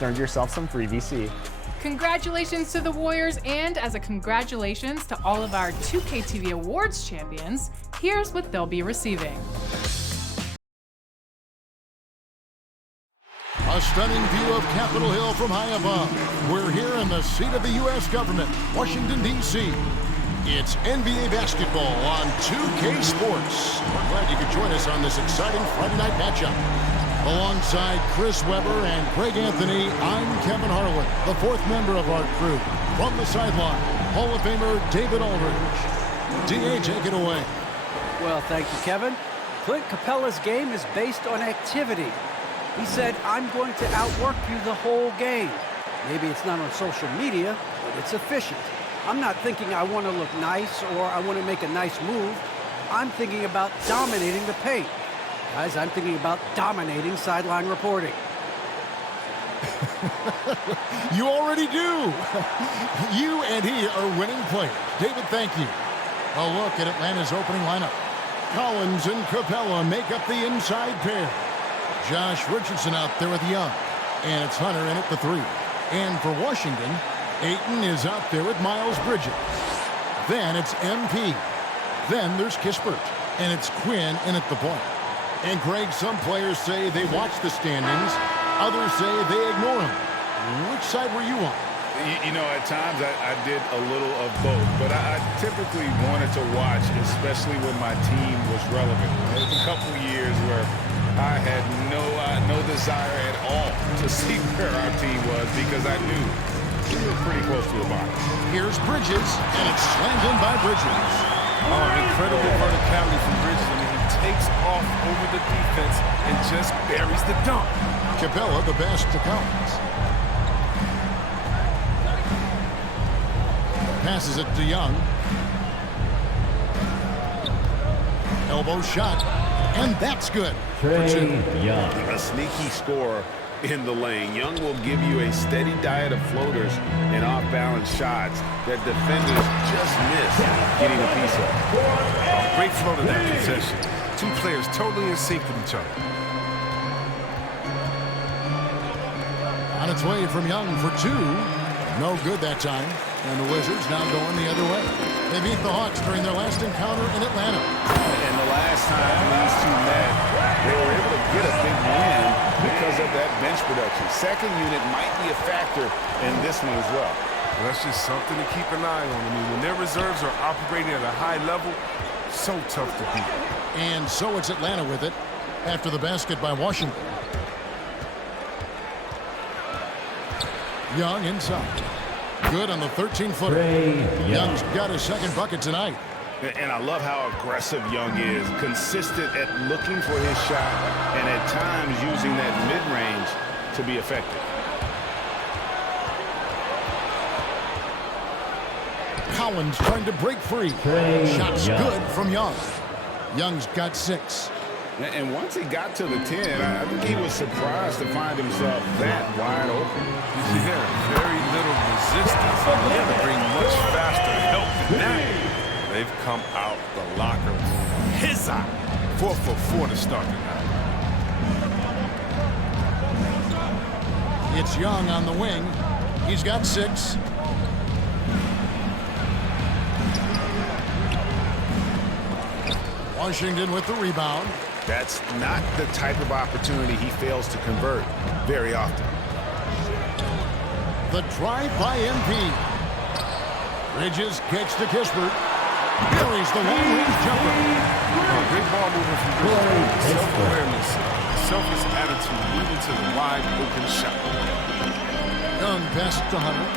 just earned yourself some free VC. Congratulations to the Warriors, and as a congratulations to all of our 2K TV Awards champions, here's what they'll be receiving. A stunning view of Capitol Hill from high above. We're here in the seat of the U.S. government, Washington, D.C. It's NBA basketball on 2K Sports. We're glad you could join us on this exciting Friday night matchup. Alongside Chris Webber and Greg Anthony, I'm Kevin Harlan, the fourth member of our crew. From the sideline, Hall of Famer David Aldridge. D.A., take it away. Well, thank you, Kevin. Clint Capella's game is based on activity. He said, I'm going to outwork you the whole game. Maybe it's not on social media, but it's efficient. I'm not thinking I want to look nice or I want to make a nice move. I'm thinking about dominating the paint. Guys, I'm thinking about dominating sideline reporting. You already do. You and he are winning players. David, thank you. A look at Atlanta's opening lineup. Collins and Capella make up the inside pair. Josh Richardson out there with Young. And it's Hunter in at the three. And for Washington, Ayton is out there with Miles Bridges. Then it's MP. Then there's Kispert. And it's Quinn in at the point. And Greg, some players say they watch the standings. Others say they ignore them. Which side were you on? You know, at times I did a little of both, but I typically wanted to watch, especially when my team was relevant. There was a couple years where I had no desire at all to see where our team was because I knew we were pretty close to the bottom. Here's Bridges, and it's slammed in by Bridges. Oh, incredible verticality from Bridges. I mean, he takes off over the defense and just buries the dunk. Capella the best to Collins. Passes it to Young. Elbow shot, and that's good. Trae Young. A sneaky score in the lane. Young will give you a steady diet of floaters and off-balance shots that defenders just miss getting a piece of. Oh, great flow to that possession. Two players totally in sync with each other. On its way from Young for two. No good that time. And the Wizards now going the other way. They beat the Hawks during their last encounter in Atlanta. And the last time these two met, they were able to get a big win because of that bench production. Second unit might be a factor in this one as well. Well, that's just something to keep an eye on. I mean, when their reserves are operating at a high level, so tough to beat. And so it's Atlanta with it after the basket by Washington. Young inside. Good on the 13-footer. Young's got his second bucket tonight. And I love how aggressive Young is. Consistent at looking for his shot and at times using that mid-range to be effective. Collins trying to break free. Shot's good from Young. Young's got 6. And once he got to the 10, I think he was surprised to find himself that wide open. Yeah, very little resistance. They had to bring much faster help than that. They've come out the locker room. His eye. 4 for 4 to start tonight. It's Young on the wing. He's got 6. Washington with the rebound. That's not the type of opportunity he fails to convert very often. The drive by MP. Bridges kicks to Kispert. Buries the long-range jumper. Great ball movement from Bridges. Self-awareness, selfless attitude leading to the wide open shot. Young pass to Hunter.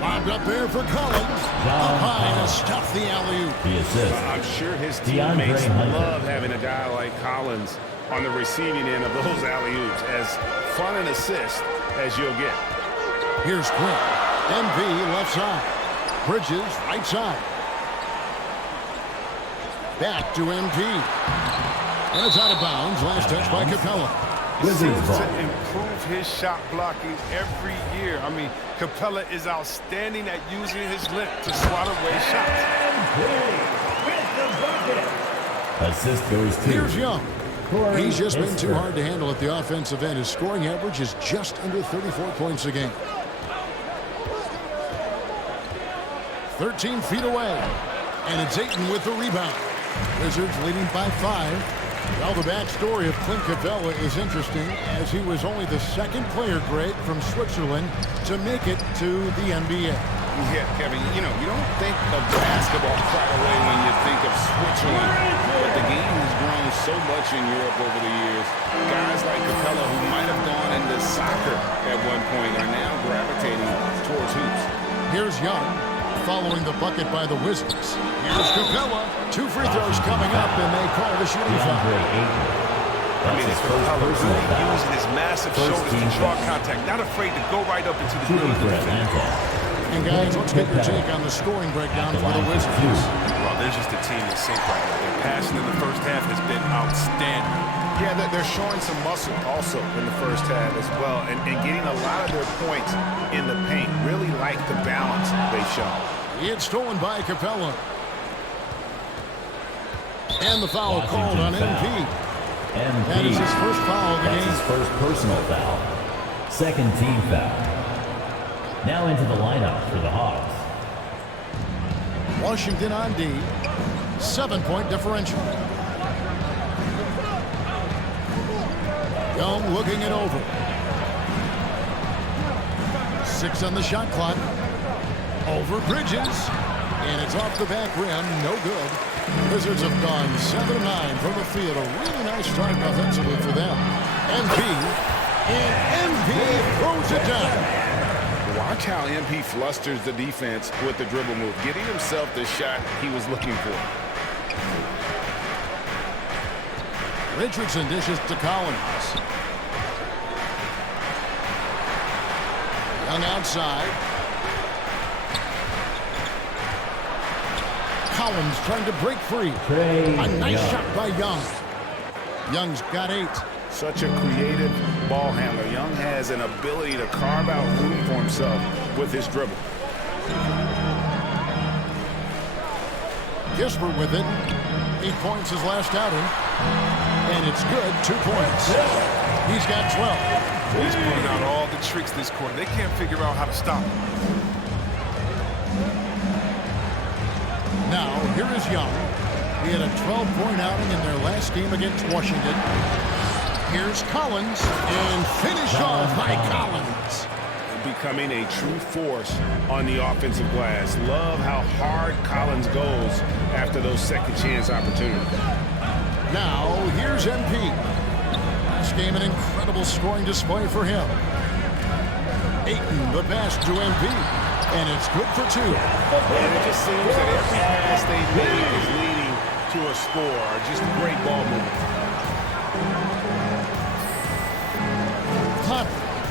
Lobbed up there for Collins. Up high to stuff the alley-oop. The assist. I'm sure his teammates love having a guy like Collins on the receiving end of those alley-oops. As fun an assist as you'll get. Here's Quinn. MV left side. Bridges right side. Back to MP. And it's out of bounds. Last touch by Capella. He seems to improve his shot blocking every year. I mean, Capella is outstanding at using his length to swat away shots. Assist goes to Here's Young. He's just been too hard to handle at the offensive end. His scoring average is just under 34 points a game. 13 feet away. And it's Ayton with the rebound. Wizards leading by 5. Well, the backstory of Clint Capella is interesting, as he was only the second player, Greg, from Switzerland to make it to the NBA. Yeah, Kevin, you know, you don't think of basketball right away when you think of Switzerland, but the game has grown so much in Europe over the years. Guys like Capella, who might have gone into soccer at one point, are now gravitating towards hoops. Here's Young, following the bucket by the Wizards. Here's Capella. 2 free throws coming up, and they call the shooting foul. I mean, it's Capella really using his massive shoulders to draw contact, not afraid to go right up into the middle of the defense. And guys, let's get your take on the scoring breakdown for the Wizards. Well, they're just a team that's sync right now. Their passing in the first half has been outstanding. Yeah, they're showing some muscle also in the first half as well, and getting a lot of their points in the paint. Really like the balance they've shown. It's stolen by Capella. And the foul called on MP. That is his first foul of the game. His first personal foul. Second team foul. Now into the lineup for the Hawks. Washington on D. 7-point differential. Young looking it over. 6 on the shot clock. Over Bridges. And it's off the back rim. No good. Wizards have gone 7-9 from the field. A really nice start offensively for them. MP. And MP throws it down. Watch how MP flusters the defense with the dribble move, getting himself the shot he was looking for. Richardson dishes to Collins. Young outside. Collins trying to break free. A nice shot by Young. Young's got 8. Such a creative ball handler. Young has an ability to carve out room for himself with his dribble. Kisper with it. 8 points his last outing. And it's good. 2 points. He's got 12. He's pulling out all the tricks this quarter. They can't figure out how to stop him. Now, here is Young. He had a 12-point outing in their last game against Washington. Here's Collins, and finish off by Collins. Becoming a true force on the offensive glass. Love how hard Collins goes after those second chance opportunities. Now, here's MP. This game an incredible scoring display for him. Ayton, the pass to MP, and it's good for 2. And it just seems that every pass they make is leading to a score. Just great ball movement.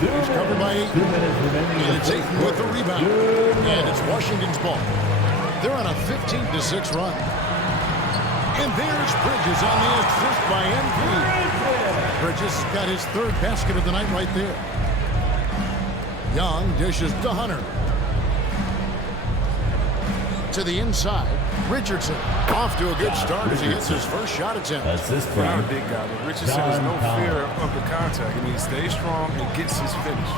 He's covered by 8. And it's Ayton with the rebound. And it's Washington's ball. They're on a 15-6 run. And there's Bridges on the assist by MP. Bridges got his 3rd basket of the night right there. Young dishes to Hunter. To the inside. Richardson off to a good start as he gets his first shot attempt. Assist We're not a from big guy, but Richardson has no fear of the contact. I mean, he stays strong and gets his finish.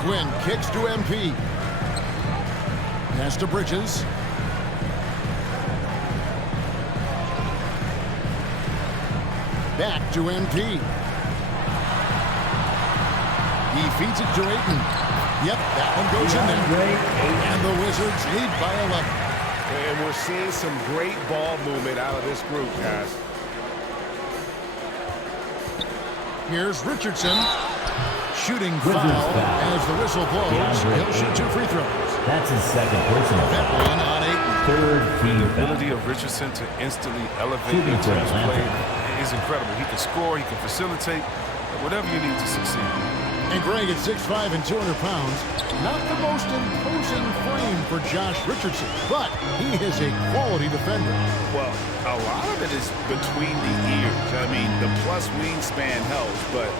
Quinn kicks to MP. Pass to Bridges. Back to MP. He feeds it to Ayton. Yep, that one goes in there. And the Wizards lead by 11. And we're seeing some great ball movement out of this group, guys. Here's Richardson. Shooting foul as the whistle blows. He'll shoot 2 free throws. That's his second personal That foul. one on Ayton. Third team The foul. ability of Richardson to instantly elevate Shooting into for his Atlanta. play is incredible. He can score, he can facilitate, whatever you need to succeed. And Greg at 6'5" and 200 pounds. Not the most imposing frame for Josh Richardson, but he is a quality defender. Well, a lot of it is between the ears. I mean, the plus wingspan helps, but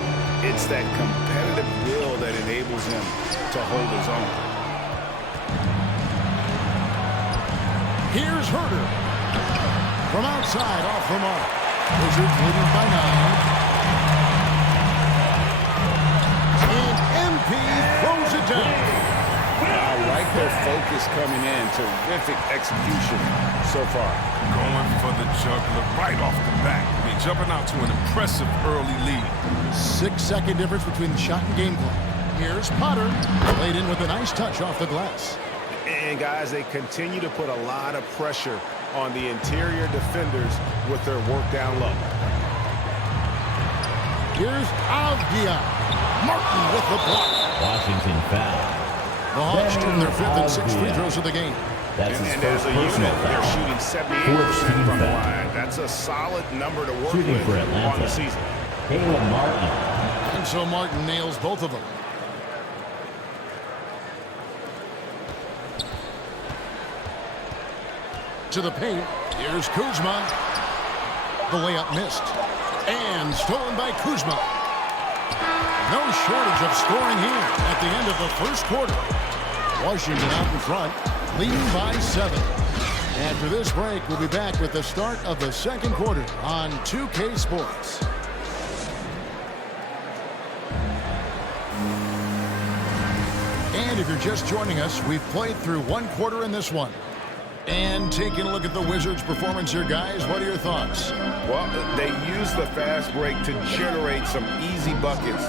it's that competitive will that enables him to hold his own. Here's Herter. From outside, off the mark. Wizards leading by 9. And MP throws it down. I like their focus coming in. Terrific execution so far. Going for the juggler right off the bat. I mean, jumping out to an impressive early lead. 6-second difference between the shot and game clock. Here's Potter. Laid in with a nice touch off the glass. And guys, they continue to put a lot of pressure on the interior defenders with their work down low. Here's Avdia. Martin with the block. Washington foul. The Hawks turn their 5th and 6th free throws of the game. That's his And first as a unit, personal they're foul. shooting 78% Fourth team from the foul. line. That's a solid number to work Shooting with for Atlanta. on the season. Caleb Martin. And so Martin nails both of them. To the paint. Here's Kuzma. The layup missed. And stolen by Kuzma. No shortage of scoring here at the end of the first quarter. Washington out in front, leading by 7. After this break, we'll be back with the start of the second quarter on 2K Sports. And if you're just joining us, we've played through one quarter in this one. And taking a look at the Wizards' performance here, guys, what are your thoughts? Well, they used the fast break to generate some easy buckets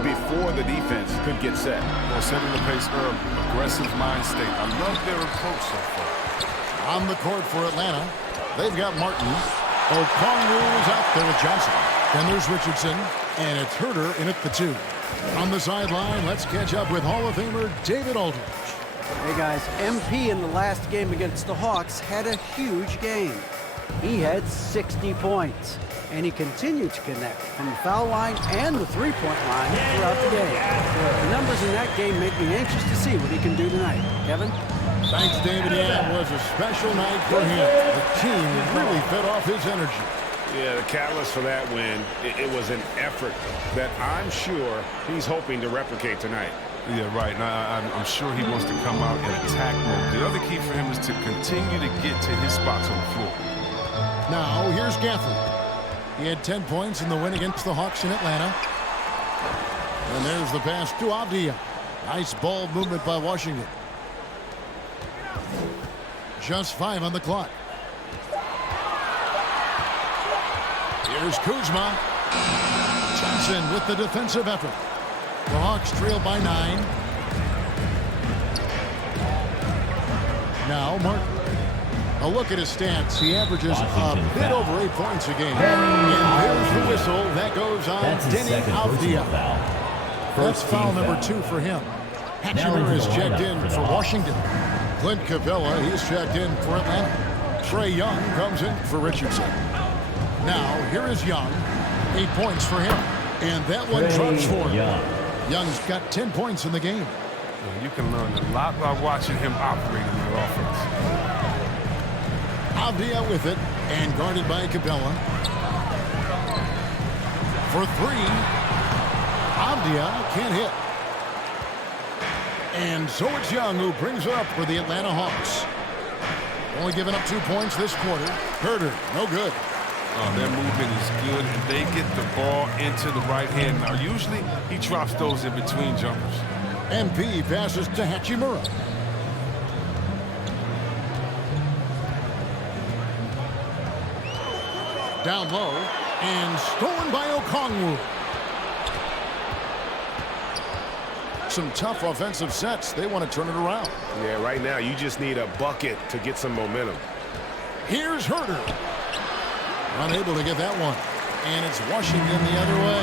before the defense could get set. Well, setting the pace early. Aggressive mind state. I love their approach so far. On the court for Atlanta, they've got Martin. Okongwu is out there with Johnson. Then there's Richardson, and it's Herter in at the 2. On the sideline, let's catch up with Hall of Famer David Aldridge. Hey guys, MP in the last game against the Hawks had a huge game. He had 60 points, and he continued to connect from the foul line and the three-point line throughout the game. The numbers in that game make me anxious to see what he can do tonight. Kevin? Thanks, David. Yeah, it was a special night for him. The team really fed off his energy. Yeah, the catalyst for that win, it was an effort that I'm sure he's hoping to replicate tonight. Yeah, right. And I'm sure he wants to come out in attack mode. The other key for him is to continue to get to his spots on the floor. Now, here's Gafford. He had 10 points in the win against the Hawks in Atlanta. And there's the pass to Avdia. Nice ball movement by Washington. Just 5 on the clock. Here's Kuzma. Johnson with the defensive effort. The Hawks trail by 9. Now Martin. A look at his stats. He averages Washington a bit foul. over 8 points a game. And there's the whistle. That goes on That's his Denny second personal Avdia. foul. That's First foul team number foul. 2 for him. Now into Hatchimer is the checked lineup in for the for Hawks. Washington. Clint Capella, he's checked in for Atlanta. Trey Young comes in for Richardson. Now, here is Young. 8 points for him. And that one drops for him. Young. Young's got 10 points in the game. Well, you can learn a lot by watching him operate in your offense. Avdia with it, and guarded by Capella. For 3. Avdia can't hit. And so it's Young who brings it up for the Atlanta Hawks. Only giving up 2 points this quarter. Herter, no good. Their movement is good, and they get the ball into the right hand. Now, usually, he drops those in between jumpers. MP passes to Hachimura. Down low, and stolen by Okongwu. Some tough offensive sets. They want to turn it around. Yeah, right now you just need a bucket to get some momentum. Here's Herter. Unable to get that one. And it's Washington the other way.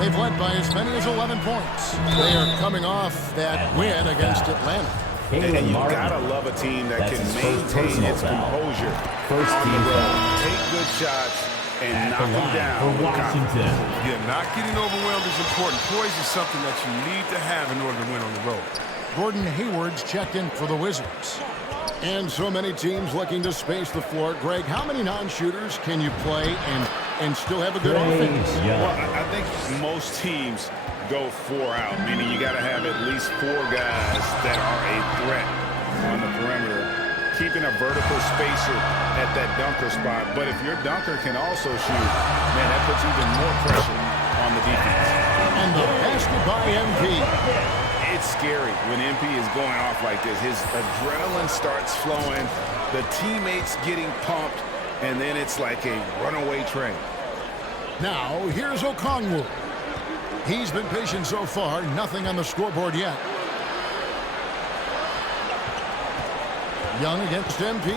They've led by as many as 11 points. They are coming off that win against Atlanta. Caleb And you Martin. gotta love a team that That's can his first maintain personal its foul. composure First on team the road, foul. take good shots, and At knock the them line down for with confidence. Washington. Yeah, not getting overwhelmed is important. Poise is something that you need to have in order to win on the road. Gordon Hayward's checked in for the Wizards. And so many teams looking to space the floor. Greg, how many non-shooters can you play and still have a good offense? Well, I think most teams go 4 out, meaning you got to have at least 4 guys that are a threat on the perimeter. keeping a vertical spacer at that dunker spot. But if your dunker can also shoot, man, that puts even more pressure on the defense. And the basket by MP. It's scary when MP is going off like this. His adrenaline starts flowing, the teammates getting pumped, and then it's like a runaway train. Now, here's Okongwu. He's been patient so far, nothing on the scoreboard yet. Young against MP.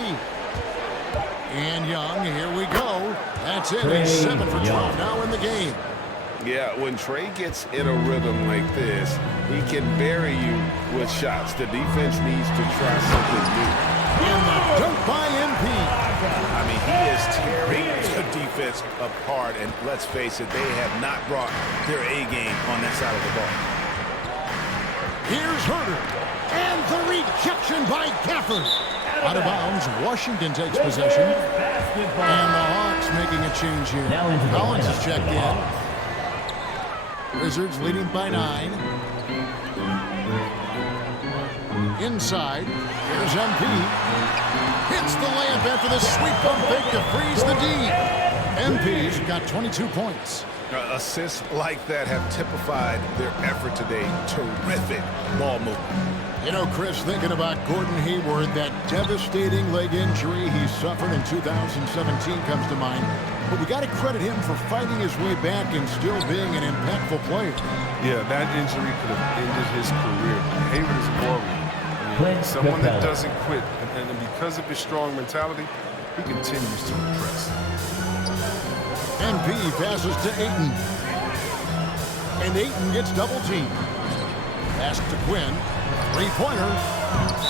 And Young, here we go. That's it. He's 7 for 12 now in the game. Yeah, when Trey gets in a rhythm like this, he can bury you with shots. The defense needs to try something new. And the dunk by MP. I mean, he is tearing the defense apart, and let's face it, they have not brought their A game on that side of the ball. Here's Herter. And the rejection by Gafford. Out of bounds, Washington takes possession. And the Hawks making a change here. Now into the Collins lineup is for checked the in. Hawks. Wizards leading by 9. Inside, here's MP. Hits the layup after the sweep pump fake to freeze the D. MP's got 22 points. Assists like that have typified their effort today. Terrific ball movement. You know, Chris, thinking about Gordon Hayward, that devastating leg injury he suffered in 2017 comes to mind. But we got to credit him for fighting his way back and still being an impactful player. Yeah, that injury could have ended his career. Hayward is a warrior. Clint Someone that Capella. doesn't quit. And because of his strong mentality, he continues to impress. MP passes to Ayton. And Ayton gets double teamed. Pass to Quinn. Three-pointer.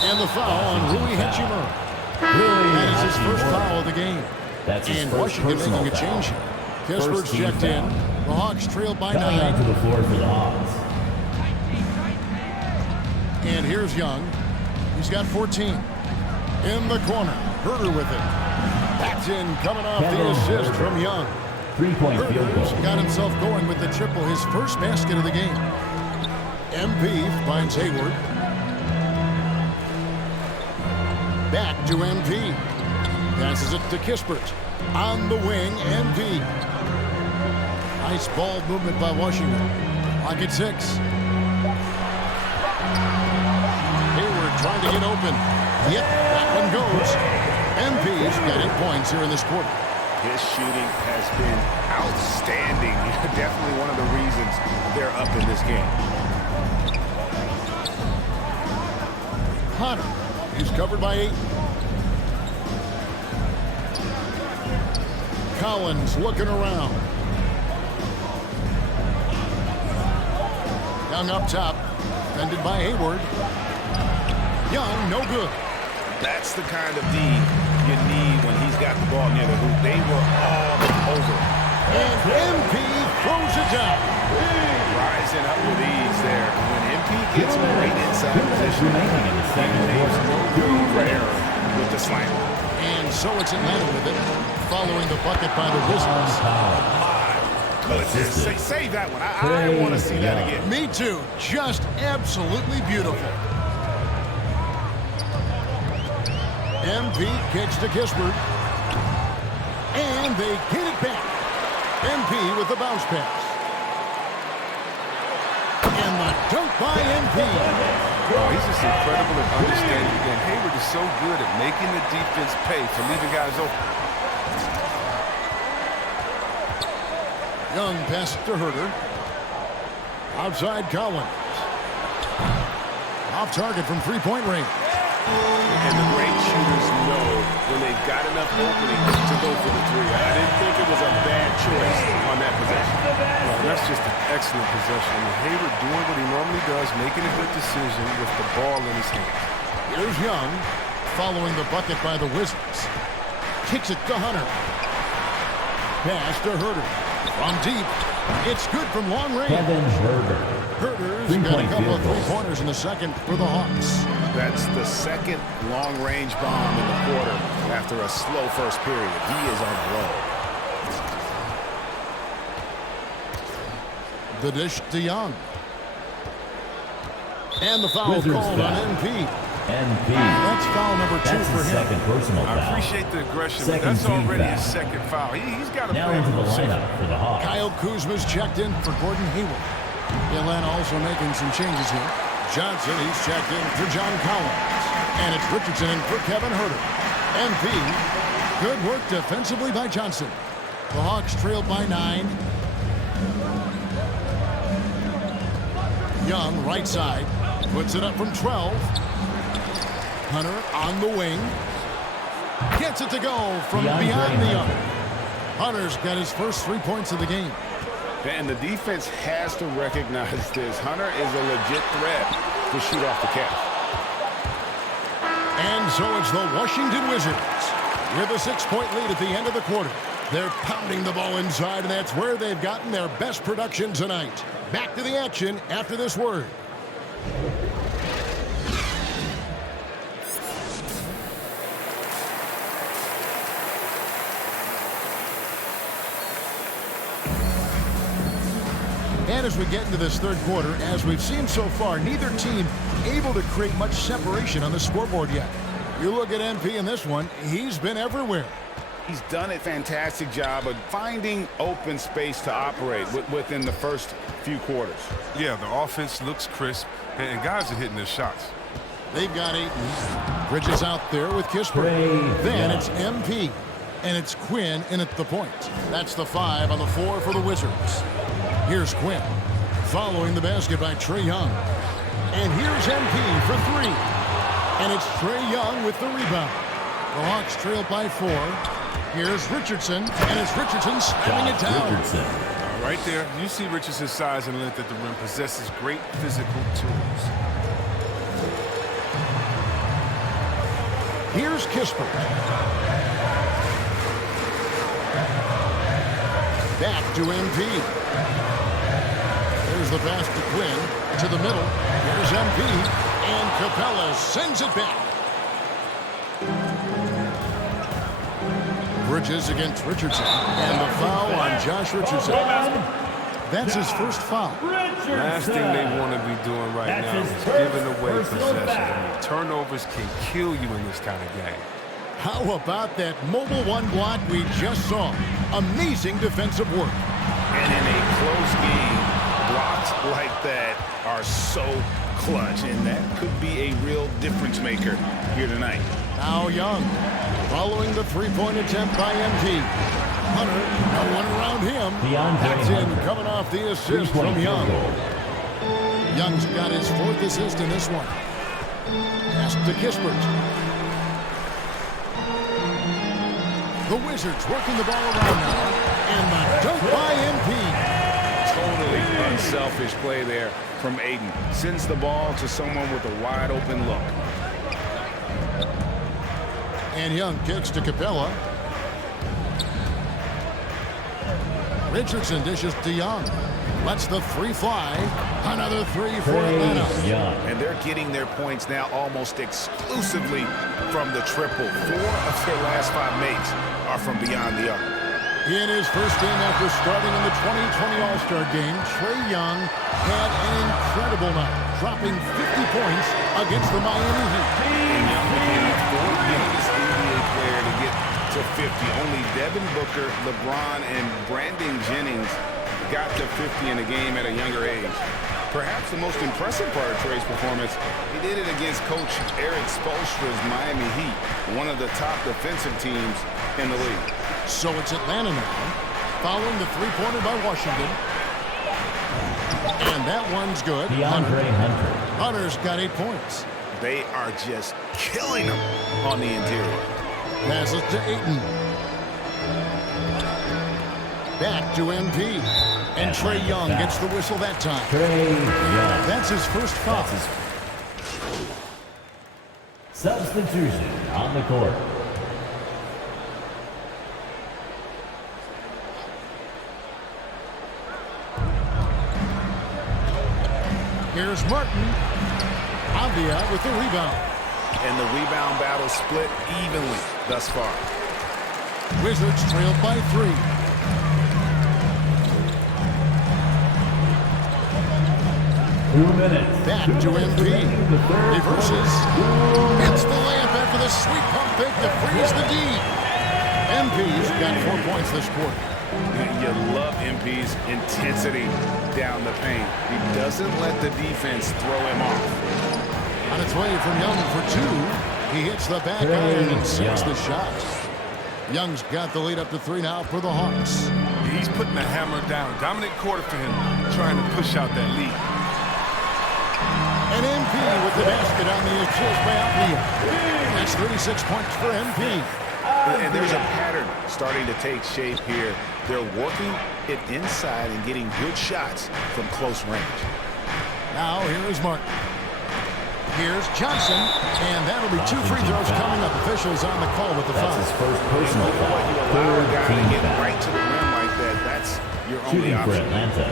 And the foul on Rui Hachimura. That is his first foul of the game. That's his And first Washington personal making a foul. change here. First Kispert's team checked in. foul. The Hawks trail by Coming 9. onto the floor for the Hawks. And here's Young. He's got 14. In the corner. Herter with it. Backed in, coming off the Kevin assist Herter. from Young. Three-point field Herter's goal. got himself going with the triple, his first basket of the game. MP finds Hayward. Back to MP. Passes it to Kispert. On the wing, MP. Nice ball movement by Washington. Lock at 6. Hayward trying to get open. Yep, that one goes. MP's got 8 points here in this quarter. His shooting has been outstanding. Definitely one of the reasons they're up in this game. Hunter. He's covered by 8. Collins looking around. Young up top. Defended by Hayward. Young, no good. That's the kind of D you need when he's got the ball near the hoop. They were all over. And MP throws it down. Rising up with ease there. When MP gets great inside position, Remaining in the second he leaves quarter. no room for error with the slam. And so it's Atlanta with it, following the bucket by the Wizards. Goodness, save that one. I want to see that again. Me too. Just absolutely beautiful. MP kicks to Kispert. And they get it back. MP with the bounce pass. And the dunk by MP. Oh, he's just incredible at understanding the game. Hayward is so good at making the defense pay for leaving guys open. Young pass to Herter. Outside Collins. Off target from three-point range. And the great shooters know when they've got enough opening to go for the three. I didn't think it was a bad choice on that possession. Well, that's just an excellent possession. I mean, Hayward doing what he normally does, making a good decision with the ball in his hands. Here's Young, following the bucket by the Wizards. Kicks it to Hunter. Pass to Herter. From deep. It's good from long range. Kevin Herter. Herter's got a Three-point couple of field goal. three-pointers in the second for the Hawks. That's the second long-range bomb in the quarter after a slow first period. He is on a roll. The dish to Young. And the foul Wizards called on foul. MP. MP. That's foul number 2 That's for his him. second personal I foul. appreciate the aggression, but Second that's team already foul. his second foul. He's got to Now play a into the little safer. lineup for the Hawks. Kyle Kuzma's checked in for Gordon Hayward. Atlanta also making some changes here. Johnson, he's checked in for John Collins. And it's Richardson in for Kevin Huerter. MP, good work defensively by Johnson. The Hawks trailed by 9. Young, right side, puts it up from 12. Hunter on the wing. Gets it to go from beyond the arc. Hunter's got his first 3 points of the game. And the defense has to recognize this. Hunter is a legit threat to shoot off the cap. And so it's the Washington Wizards with a 6-point lead at the end of the quarter. They're pounding the ball inside, and that's where they've gotten their best production tonight. Back to the action after this word. And as we get into this third quarter, as we've seen so far, neither team able to create much separation on the scoreboard yet. You look at MP in this one, he's been everywhere. He's done a fantastic job of finding open space to operate within the first few quarters. Yeah, the offense looks crisp, and guys are hitting their shots. They've got Ayton. Bridges out there with Kispert. Then it's MP. And it's Quinn in at the point. That's the 5 on the floor for the Wizards. Here's Quinn. Following the basket by Trae Young. And here's MP for 3. And it's Trae Young with the rebound. The Hawks trail by 4. Here's Richardson. And it's Richardson slamming it down. Richardson. Right there, you see Richardson's size and length at the rim possesses great physical tools. Here's Kispert. Back to MP. There's the pass to Quinn. To the middle. Here's MP. And Capella sends it back. Bridges against Richardson. And the foul on Josh Richardson. That's his first foul. Last thing they want to be doing right now is giving away possession. I mean, turnovers can kill you in this kind of game. How about that mobile one block we just saw? Amazing defensive work. And in a close game, blocks like that are so clutch, and that could be a real difference maker here tonight. Now Young, following the three-point attempt by MP. Hunter, no one around him. That's in, coming off the assist from Young. Young's got his 4th assist in this one. Pass to Kispert. The Wizards working the ball around now. And the dunk by MP. Totally unselfish play there from Ayton. Sends the ball to someone with a wide open look. And Young kicks to Capella. Richardson dishes to Young. Lets the 3 fly. Another 3 for Atlanta. And they're getting their points now almost exclusively from the triple. 4 of their last 5 makes are from beyond the arc. In his first game after starting in the 2020 All-Star game, Trae Young had an incredible night, dropping 50 points against the Miami Heat. And Young became the 4th youngest NBA player to get to 50. Only Devin Booker, LeBron, and Brandon Jennings got to 50 in a game at a younger age. Perhaps the most impressive part of Trae's performance, he did it against Coach Eric Spoelstra's Miami Heat, one of the top defensive teams in the league. So it's Atlanta now, following the 3-pointer by Washington. And that one's good. DeAndre Hunter. Hunter's got 8 points. They are just killing them on the interior. Passes to Ayton. Back to MP. And Trae Young gets the whistle that time. Trae Young. That's his first foul. Substitution on the court. Here's Martin. Avdia with the rebound. And the rebound battle split evenly thus far. Wizards trailed by 3. 2 minutes. Back to MP. Reverses. Hits the layup after the sweet pump fake to freeze the D. MP's got 4 points this quarter. You love MP's intensity down the paint. He doesn't let the defense throw him off. On its way from Young for 2. He hits the back iron and sinks the shot. Young's got the lead up to 3 now for the Hawks. He's putting the hammer down. Dominant quarter for him, trying to push out that lead. And MP with the basket on the assist by Apia. That's 36 points for MP. And there's a pattern starting to take shape here. They're working it inside and getting good shots from close range. Now here is Martin. Here's Johnson, and that'll be 2 free throws coming up. Officials on the call with the foul. That's his first personal You foul. allow a guy to Team get foul. right to the rim like that. That's your only Shooting for option. Atlanta.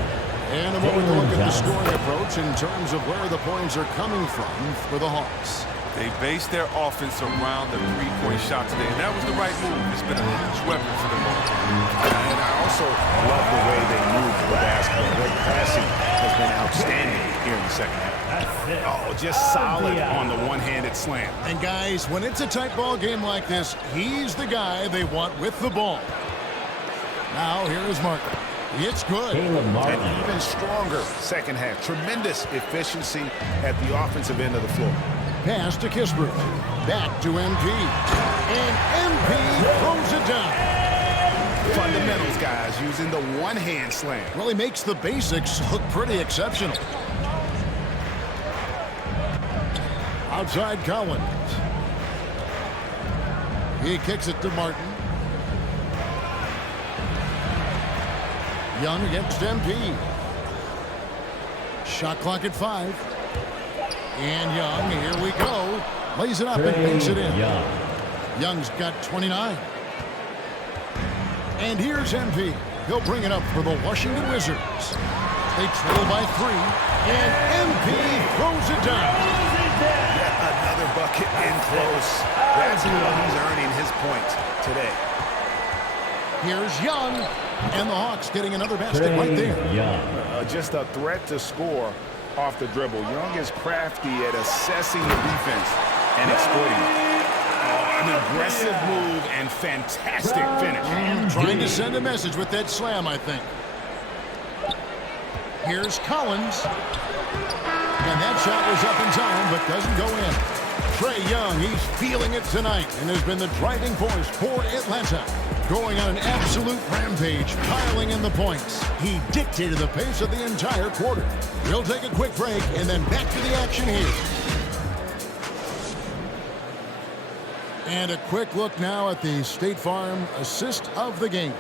And a moment to look at the Johnson. scoring approach in terms of where the points are coming from for the Hawks. They based their offense around the three-point shot today, and that was the right move. It's been a huge weapon for them all. And I also love the way they move the basketball. Their passing has been outstanding here in the second half. Oh, just solid on the one-handed slam. And guys, when it's a tight ball game like this, he's the guy they want with the ball. Now here is Martin. It's good. Caleb Martin. An even stronger second half. Tremendous efficiency at the offensive end of the floor. Pass to Kispert. Back to MP. And MP throws it down. Fundamentals, guys, using the one-hand slam. Well, he makes the basics look pretty exceptional. Outside Collins. He kicks it to Martin. Young against MP. Shot clock at 5. And Young, here we go. Lays it up and makes it in. Young. Young's got 29. And here's MP. He'll bring it up for the Washington Wizards. They trail by 3. And MP throws it down. Yet another bucket in close. That's how he's earning his points today. Here's Young. And the Hawks getting another basket right there. Young. Just a threat to score off the dribble. Young is crafty at assessing the defense and exploiting it. An aggressive move and fantastic finish. Trying to send a message with that slam, I think. Here's Collins. And that shot was up in time, but doesn't go in. Trae Young, he's feeling it tonight and has been the driving force for Atlanta. Going on an absolute rampage, piling in the points. He dictated the pace of the entire quarter. We'll take a quick break and then back to the action here. And a quick look now at the State Farm assist of the game.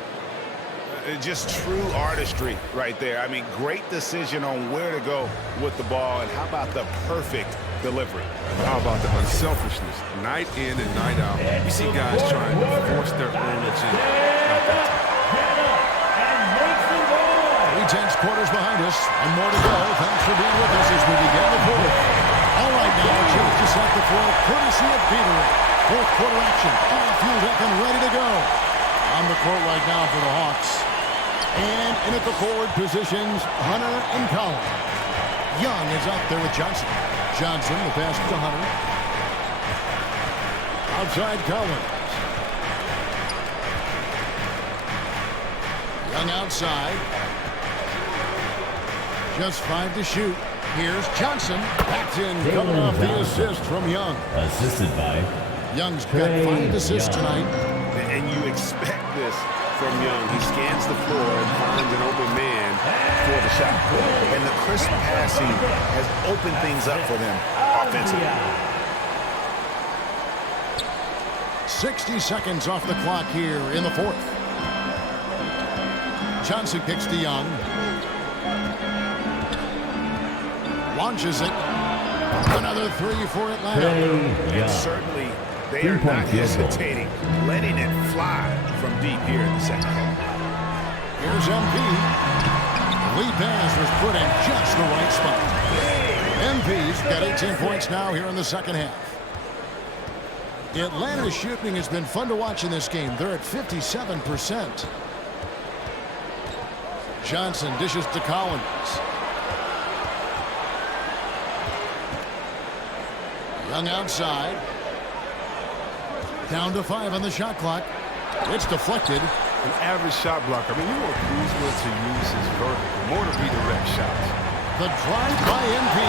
Just true artistry right there. I mean, great decision on where to go with the ball, and how about the perfect delivery? How about the unselfishness? Night in and night out, you see guys trying to force their own agenda out there. 3 quarters behind us, and more to go. Thanks for being with us as we begin the fourth. All right, now a change to set the floor, courtesy of Gatorade. Fourth quarter action, all fueled up and ready to go. On the court right now for the Hawks. And in at the forward positions, Hunter and Collins. Young is out there with Johnson. Johnson, the pass to Hunter. Outside Collins. Young outside. Just 5 to shoot. Here's Johnson. Backed in, coming off the assist from Young. Assisted by Young's got 5 assists tonight. And you expect this from Young. He scans the floor and finds an open man for the shot. And the crisp passing has opened things up for them offensively. 60 seconds off the clock here in the fourth. Johnson kicks to Young. Launches it. Another 3 for Atlanta. And certainly they are not hesitating, letting it fly from deep here in the second half. Here's MP. Lead pass was put in just the right spot. MP's got 18 points now here in the second half. Atlanta's shooting has been fun to watch in this game. They're at 57%. Johnson dishes to Collins. Young outside. Down to 5 on the shot clock. It's deflected. An average shot blocker. I mean, you want Kuzma to use his vertical more to redirect shots. The drive by MP.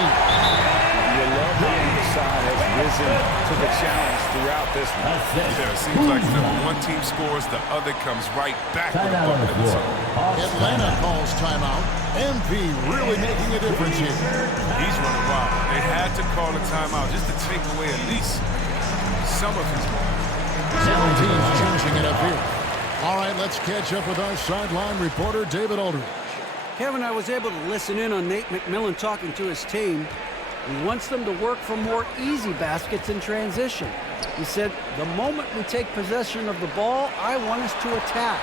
You love that either side has risen to the challenge throughout this one. Yeah, it seems like whenever one team scores, the other comes right back with a Timeout on bucket the of its floor. own. Hawks Atlanta timeout. calls timeout. MP really making a difference here. He's running wild. They had to call a timeout just to take away at least some of his ball. Several teams changing it up here. All right, let's catch up with our sideline reporter, David Aldridge. Kevin, I was able to listen in on Nate McMillan talking to his team. He wants them to work for more easy baskets in transition. He said, the moment we take possession of the ball, I want us to attack.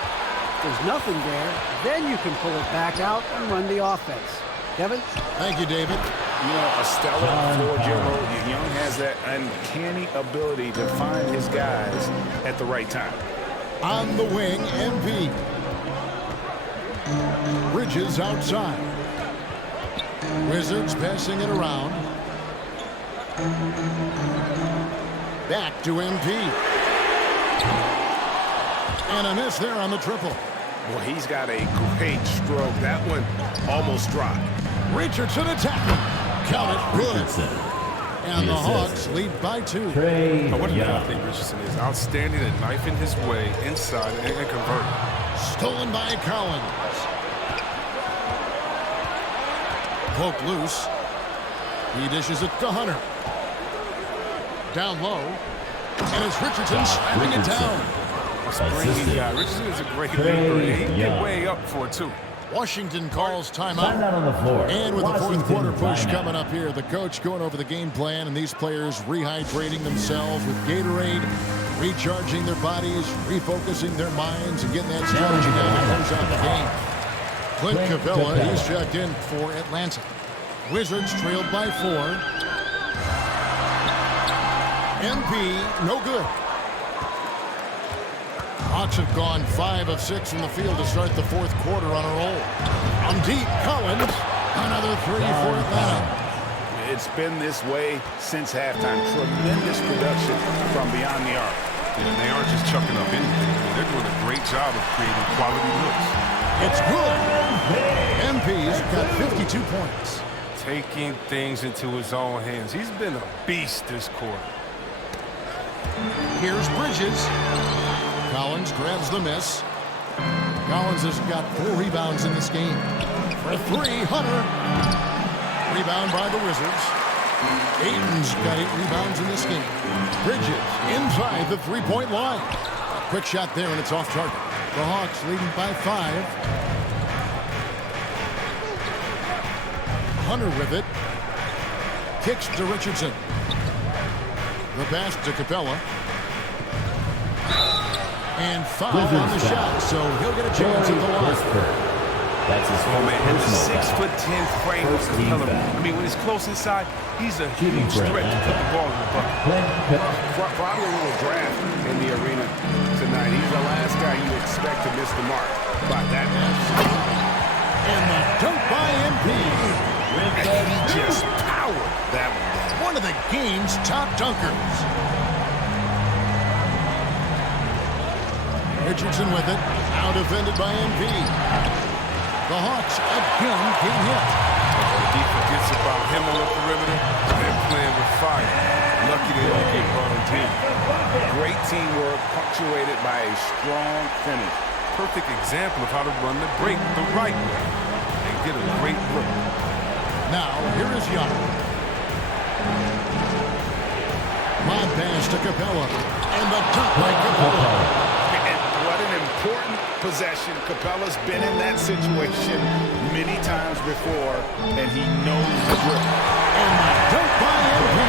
If there's nothing there, then you can pull it back out and run the offense. Kevin? Thank you, David. You know, a stellar floor general. Young has that uncanny ability to find his guys at the right time. On the wing, MP. Bridges outside. Wizards passing it around. Back to MP. And a miss there on the triple. Well, he's got a great stroke. That one almost dropped. Richardson attacking. Count it, good. Richardson. And the The assist. Hawks lead by 2. Trey What I Young. think Richardson is outstanding at knifing his way inside and converting. Stolen by Collins. Poke loose. He dishes it to Hunter. Down low. And it's Richardson slamming it Richardson. down. Springy Assisted. guy. Richardson is a great Trey leader. He can Young. get way up for it, too. Washington calls timeout. Timeout on the floor. And with the fourth Washington quarter push timeout. coming up here, the coach going over the game plan and these players rehydrating themselves with Gatorade, recharging their bodies, refocusing their minds, and getting that strategy down to close out the game. Clint Capella, he's checked in for Atlanta. Wizards trailed by 4. MP, no good. Hawks have gone 5 of 6 from the field to start the fourth quarter on a roll. On deep, Collins, another 3 for Atlanta. It's been this way since halftime. Tremendous production from beyond the arc. Yeah, they aren't just chucking up anything. I mean, they're doing a great job of creating quality looks. It's good. MP's got 52 points. Taking things into his own hands. He's been a beast this quarter. Here's Bridges. Collins grabs the miss. Collins has got 4 rebounds in this game. For 3, Hunter. Rebound by the Wizards. Ayton's got 8 rebounds in this game. Bridges inside the 3-point line. Quick shot there, and it's off target. The Hawks leading by 5. Hunter with it. Kicks to Richardson. The pass to Capella. And foul on the shot, so he'll get a chance at the line. That's his Oh, man, and the personal 6'10" frame of First team Capella. foul. I mean, when he's close inside, he's a Shooting huge for threat to put the ball in the bucket. Probably a little draft in the arena tonight. He's the last guy you expect to miss the mark. But that And the dunk by MP. he just powered that one down. One of the game's top dunkers. Richardson with it. Now defended by MP. The Hawks again get hit. He forgets about him on the perimeter. They're playing with fire. Lucky they don't get burned in. Great teamwork punctuated by a strong finish. Perfect example of how to run the break the right way and get a great look. Now, here is Young. Mod pass to Capella. And the dunk by Capella. And what an important possession. Capella's been in that situation many times before, and he knows the drill. And the dunk by MP.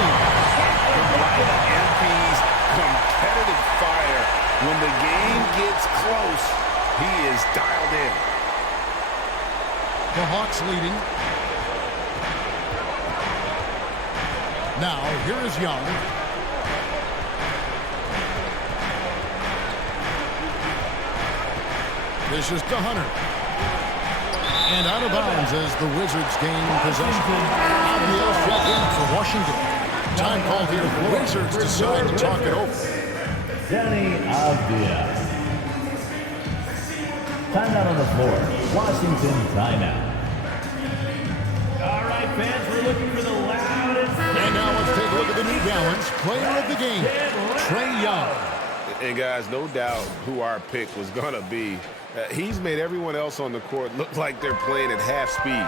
MP's competitive fire. When the game gets close, he is dialed in. The Hawks leading. Now, here is Young. This is to Hunter. And out of bounds as the Wizards gain possession. Abiel check in for Washington. Time called here. The Wizards decide to talk it over. Deni Avdija. Timeout on the floor. Washington timeout. All right, fans, we're looking for the loudest. And now let's take a look at the New Balance player of the game, Trae Young. And guys, no doubt who our pick was going to be. He's made everyone else on the court look like they're playing at half speed.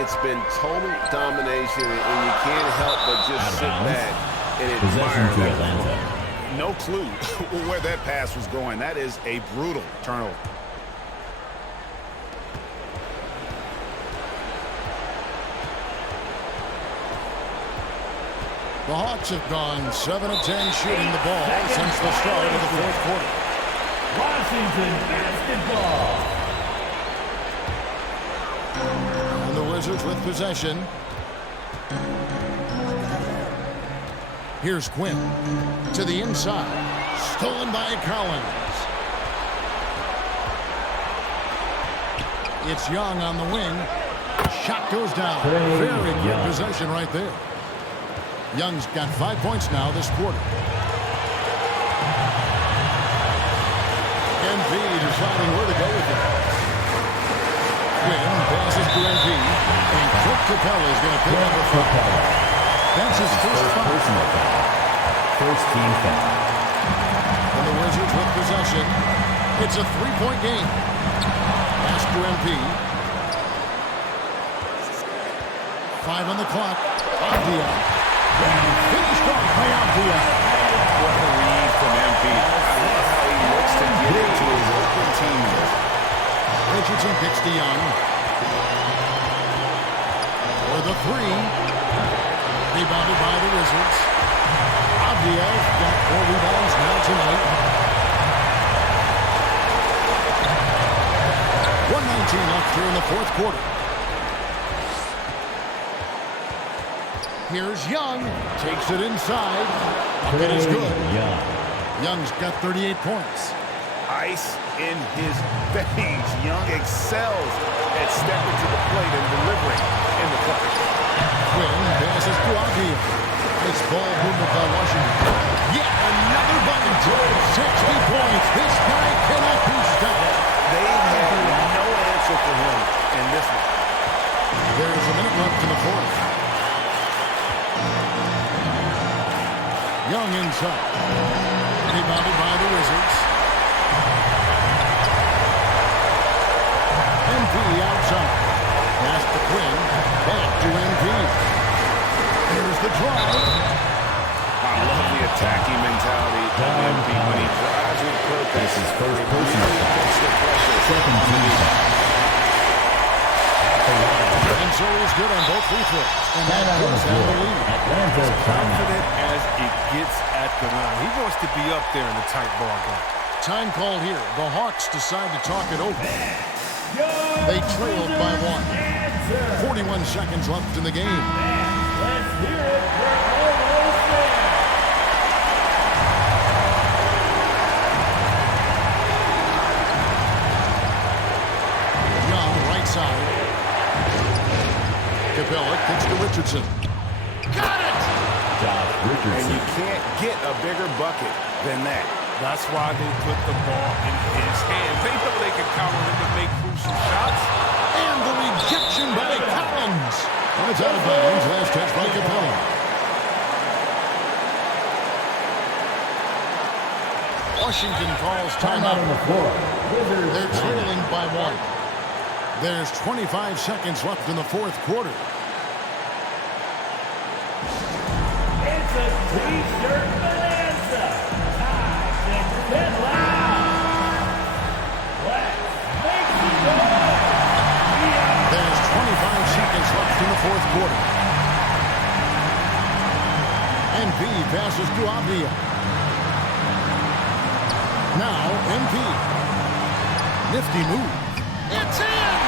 It's been total domination, and you can't help but just sit back and Possession admire to that. Atlanta. No clue where that pass was going. That is a brutal turnover. The Hawks have gone 7 of 10 shooting the ball since the start of the fourth quarter. Washington basketball. And the Wizards with possession. Here's Quinn to the inside. Stolen by Collins. It's Young on the wing. Shot goes down. Very good possession right there. Young's got 5 points now this quarter. MP deciding where to go with it. Quinn passes to MP. And Clint Capella is going to pick up the foul. That's his first foul. Personal foul. First team foul. And the Wizards with possession. It's a three-point game. Pass to MP. 5 on the clock. Avdija. Finished off by Avdija. What a read from MP. I love how he looks to get into his open teammates. Richardson kicks to Young. For the three. Rebounded by the Wizards. Avdija's got 4 rebounds now tonight. 1:19 left here in the fourth quarter. Here's Young. Takes it inside. Bucket is good. Young. Young's got 38 points. Ice in his veins. Young excels at stepping to the plate and delivering in the clutch. Quinn passes to Avdija. Nice ball movement by Washington. Yet another bucket. 60 points. This guy cannot be stopped. They had no answer for him in this one. There's a minute left in the fourth. Young inside. Rebounded by the Wizards. MP outside. Pass to Quinn. Back to MP. Here's the drive. I love the attacking mentality of MP when he drives with purpose. This is first It personal really foul. puts the pressure. Second team foul. And so he's good on both free throws. And that Timeout on puts the them floor. the lead. Atlanta timeout. Confident as it gets at the line. He wants to be up there in the tight ball game. Time called here. The Hawks decide to talk it over. They trailed by 1. 41 seconds left in the game. Let's hear it. We're almost there. Young, right side. Capella kicks to Richardson. Got it! Josh And Richardson. you can't get a bigger bucket than that. That's why they put the ball in his hands. They know they can count on him to make crucial shots. And the rejection by Collins. And it's out of bounds. Last touch by Capella. Washington calls Timeout on timeout. the floor. Wizards They're timeout. trailing by 1. There's 25 seconds left in the fourth quarter. It's a T-shirt bonanza. Time to get loud. Let's make some noise. There's 25 seconds left in the fourth quarter. MP passes to Avdija. Now MP. Nifty move. It's in!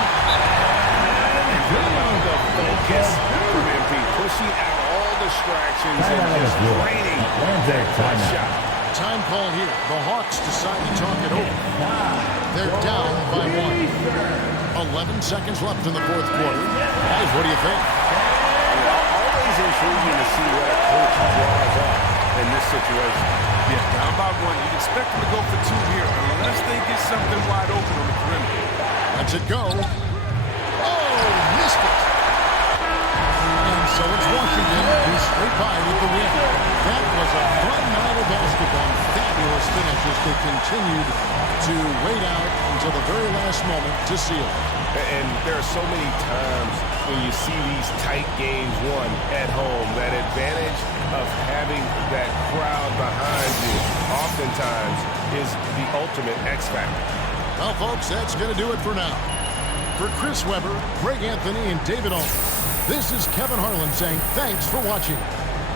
The focus from MP, pushing out all distractions and Timeout on the just floor. draining Atlanta that clutch timeout. shot. Time call here. The Hawks decide to talk it over. They're down by 1. 11 seconds left in the fourth quarter. Guys, what do you think? Always intriguing intriguing to see what a coach draws up in this situation. Yeah, down by 1. You'd expect them to go for 2 here unless they get something wide open on the perimeter. Lets it go. Oh, missed it. And so it's Washington who's straight by with the win. That was a fun night of basketball. Fabulous finish as they continued to wait out until the very last moment to seal it. And there are so many times when you see these tight games won at home, that advantage of having that crowd behind you oftentimes is the ultimate X factor. Well, folks, that's going to do it for now. For Chris Webber, Greg Anthony, and David Alton, this is Kevin Harlan saying thanks for watching.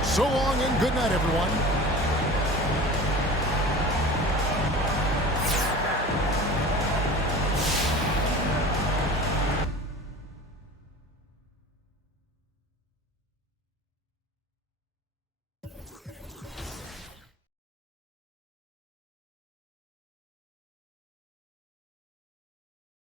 So long and good night, everyone.